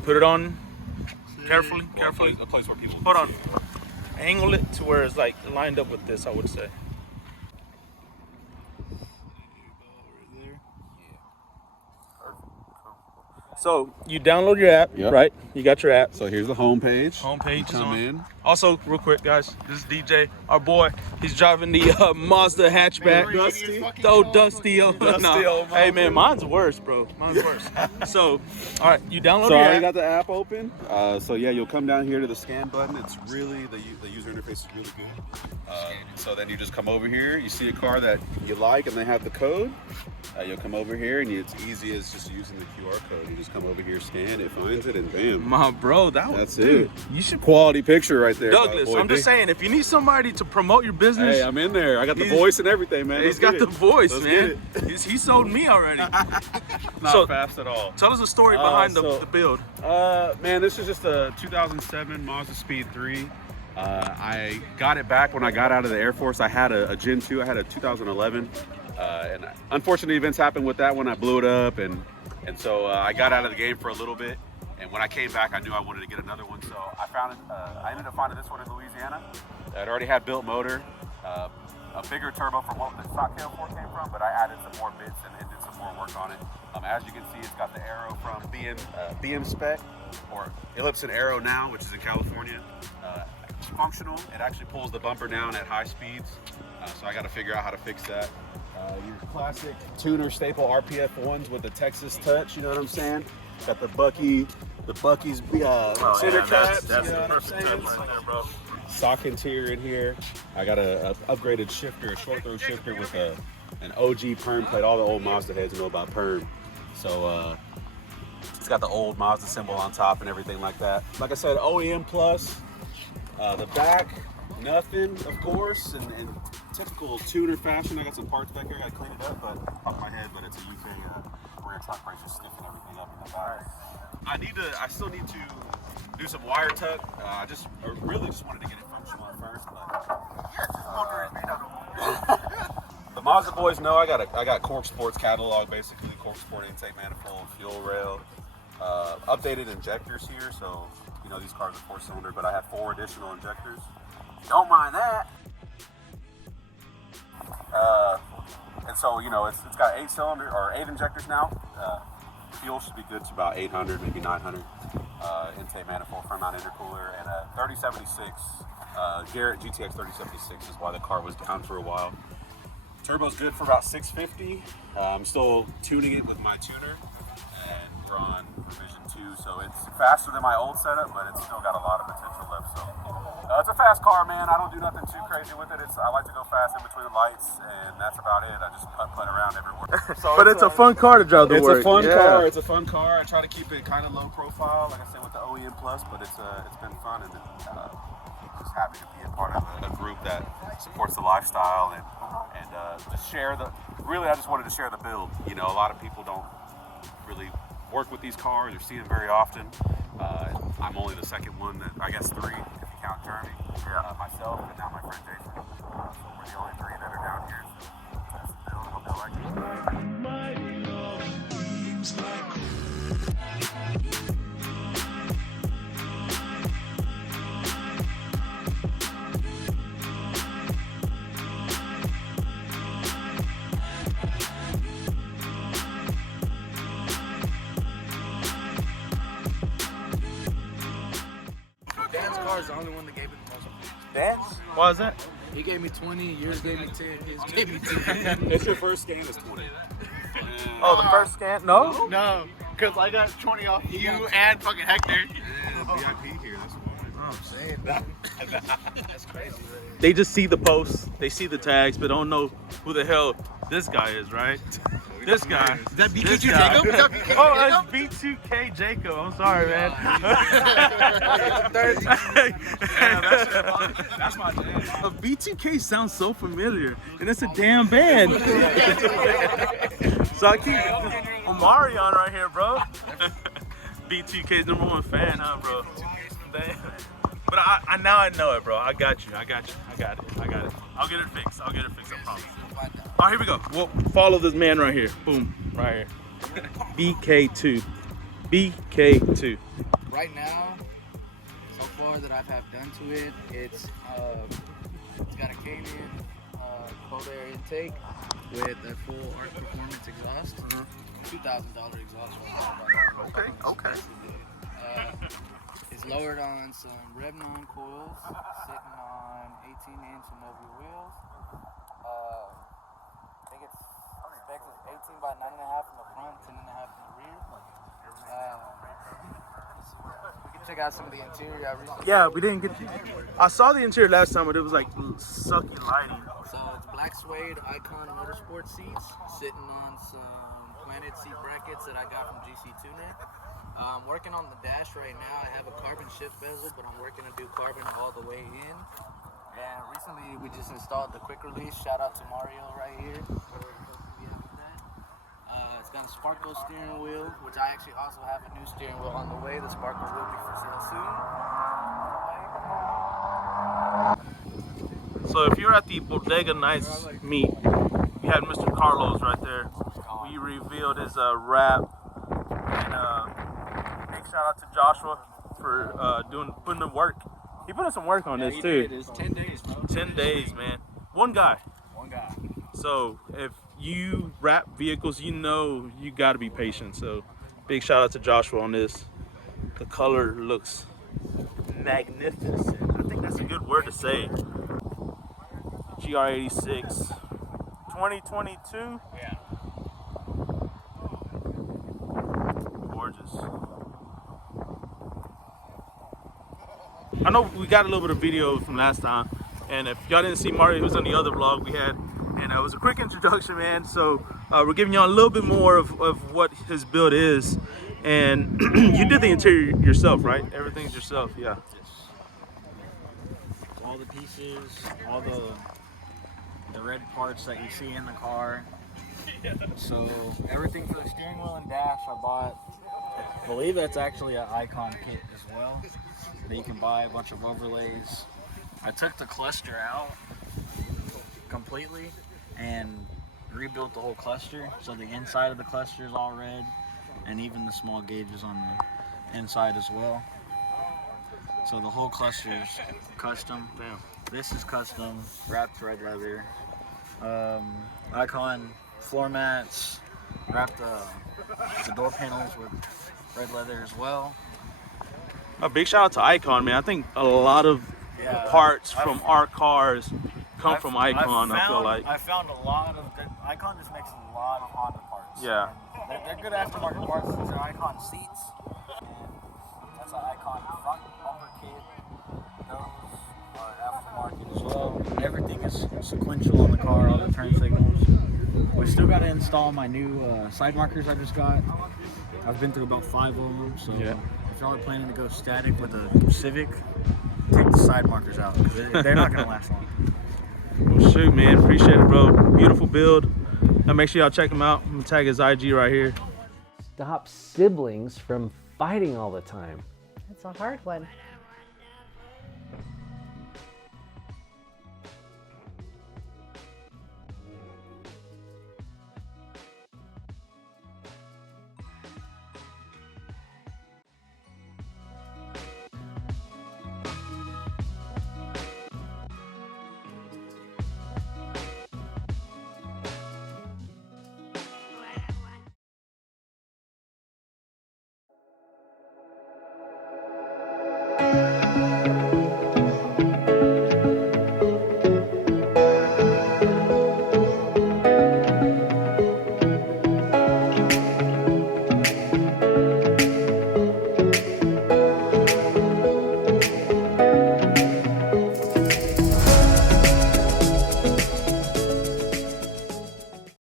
put it on carefully. A place where people Hold on. Angle it to where it's like lined up with this, I would say. So you download your app, right? You got your app. So here's the home page. Home page is come on. in. Also, real quick, guys, this is DJ, our boy. He's driving the Mazda hatchback. Dusty. Dusty. No. Hey, man, mine's worse, bro. Mine's worse. So, all right, you download So your I already app. got the app open. So yeah, you'll come down here to the scan button. It's really, the user interface is really good. So then you just come over here, you see a car that you like and they have the code. You'll come over here and it's easy as just using the QR code. You just come over here, scan it, finds it, and bam. My bro, That's dude, it. You should Quality picture right there. Douglas, I'm just saying, if you need somebody to promote your business. Hey, I'm in there. I got the voice and everything, man. He's got the voice, man. He sold me already. Not fast at all. Tell us the story behind the build. Man, this is just a 2007 Mazdaspeed 3. I got it back when I got out of the Air Force. I had a Gen 2. I had a 2011. And unfortunately, events happened with that one. I blew it up, and so I got out of the game for a little bit. And when I came back, I knew I wanted to get another one. So I found it. I ended up finding this one in Louisiana. It already had built motor, a bigger turbo from what the stock K04 came from, but I added some more bits and did some more work on it. As you can see, it's got the Aero from BM spec, or Ellipse and Aero now, which is in California. It's functional. It actually pulls the bumper down at high speeds. So I got to figure out how to fix that. Your classic tuner staple RPF ones with the Texas touch, you know what I'm saying? Got the Bucky's center caps, that's you know the what I'm perfect saying? right there, bro. Sock interior in here. I got a upgraded shifter, a short throw shifter with an OG perm plate. All the old Mazda heads know about perm. So it's got the old Mazda symbol on top and everything like that. Like I said, OEM plus. The back, nothing, of course, and typical tuner fashion. I got some parts back here. I got to clean it up, but off my head. But it's a UK rear top brace, just stiffing everything up in the back. I still need to do some wire tuck. I really just wanted to get it functional at first, but yeah, this motor is made out of. The Mazda boys know I got Cork Sports catalog, basically Cork Sport intake manifold, fuel rail, updated injectors here. So you know these cars are 4-cylinder, but I have 4 additional injectors. Don't mind that. And so you know it's got 8 injectors now. Fuel should be good to about 800, maybe 900. Intake manifold, front mount intercooler, and a 3076 Garrett GTX 3076 is why the car was down for a while. Turbo's good for about 650. I'm still tuning it with my tuner, and we're on revision 2, so it's faster than my old setup, but it's still got a lot of potential left. So it's a fast car, man. I don't do nothing too crazy with it. I like to go fast in between the lights, and that's about it. I just putt around everywhere. So But it's a fun car to drive to work. It's a fun car. It's a fun car. I try to keep it kind of low profile, like I said, with the OEM plus, but it's been fun, and just happy to be a part of a group that supports the lifestyle and just share I just wanted to share the build. You know, a lot of people don't really work with these cars or see them very often. I'm only the second one that, I guess 3 if you count Jeremy, myself, and now my friend Jason. So we're the only 3 that are down here. So that's the build. I hope y'all like it. Dan's car is the only one that gave me the most. Dance? Why is that? He gave me 20, yours gave me 10, his gave me 10. It's your first scan is 20. Oh, the first scan? No? No, because I got 20 off you and fucking Hector. VIP here, that's why. I'm saying that. That's crazy. They just see the posts, they see the tags, but don't know who the hell this guy is, right? This guy. Is that BQ2 This guy. Jacob? Is that BQ2 Oh, Jacob? that's B2K Jacob. I'm sorry, man. That's my jam. B2K sounds so familiar, and it's a damn band. So I keep Omarion right here, bro. B2K's #1 fan, huh, bro? Damn. But now I know it, bro. I got you. I got it. I'll get it fixed. I promise. All right, here we go. We'll follow this man right here. Boom, right here. BK2. BK2. Right now, so far that I've have done to it, it's got a Cayman cold air intake with a full Arc Performance exhaust. $2,000 exhaust. Okay. It's lowered on some Revnon coils, sitting on 18-inch Inovia wheels. I think it's specs is 18 by 9.5 in the front, 10.5 in the rear. We can check out some of the interior. Yeah, we didn't get. I saw the interior last time, but it was like sucky lighting. So it's black suede Icon Motorsport seats, sitting on some planted seat brackets that I got from GC Tuner. I'm working on the dash right now. I have a carbon shift bezel, but I'm working to do carbon all the way in. And recently we just installed the quick release. Shout out to Mario right here. It's got a Sparkle steering wheel, which I actually also have a new steering wheel on the way. The Sparkle will be for sale soon. So if you're at the Bodega Nights meet, we had Mr. Carlos right there. We revealed his wrap, and big shout out to Joshua for putting the work. He put in some work on this too. It is 10 days. 10 days, man. One guy. One guy. So if you wrap vehicles, you know you got to be patient. So big shout out to Joshua on this. The color looks magnificent. I think that's a good word to say. GR86 2022. Yeah. Gorgeous. I know we got a little bit of video from last time, and if y'all didn't see Mario, he was on the other vlog we had, and it was a quick introduction, man. So we're giving y'all a little bit more of what his build is, and you did the interior yourself, right? Everything's yourself, yeah. All the pieces, all the red parts that you see in the car. So everything for the steering wheel and dash I bought. I believe that's actually an Icon kit as well that you can buy, a bunch of overlays. I took the cluster out completely and rebuilt the whole cluster, so the inside of the cluster is all red, and even the small gauges on the inside as well. So the whole cluster is custom. Damn. This is custom, wrapped red leather. Icon floor mats, wrapped the door panels with red leather as well. A big shout out to Icon, man. I think a lot of parts from our cars come from Icon, I feel like. I found a lot of good, Icon just makes a lot of Honda parts. Yeah. They're good aftermarket parts. These are Icon seats. And that's an Icon front bumper kit. Those are aftermarket as well. Everything is sequential on the car, all the turn signals. We still got to install my new side markers I just got. I've been through about 5 of them, so if y'all are planning to go static with a Civic, take the side markers out, because they're not going to last long. Well, shoot, man. Appreciate it, bro. Beautiful build. Now make sure y'all check him out. I'm going to tag his IG right here. Stop siblings from fighting all the time. It's a hard one.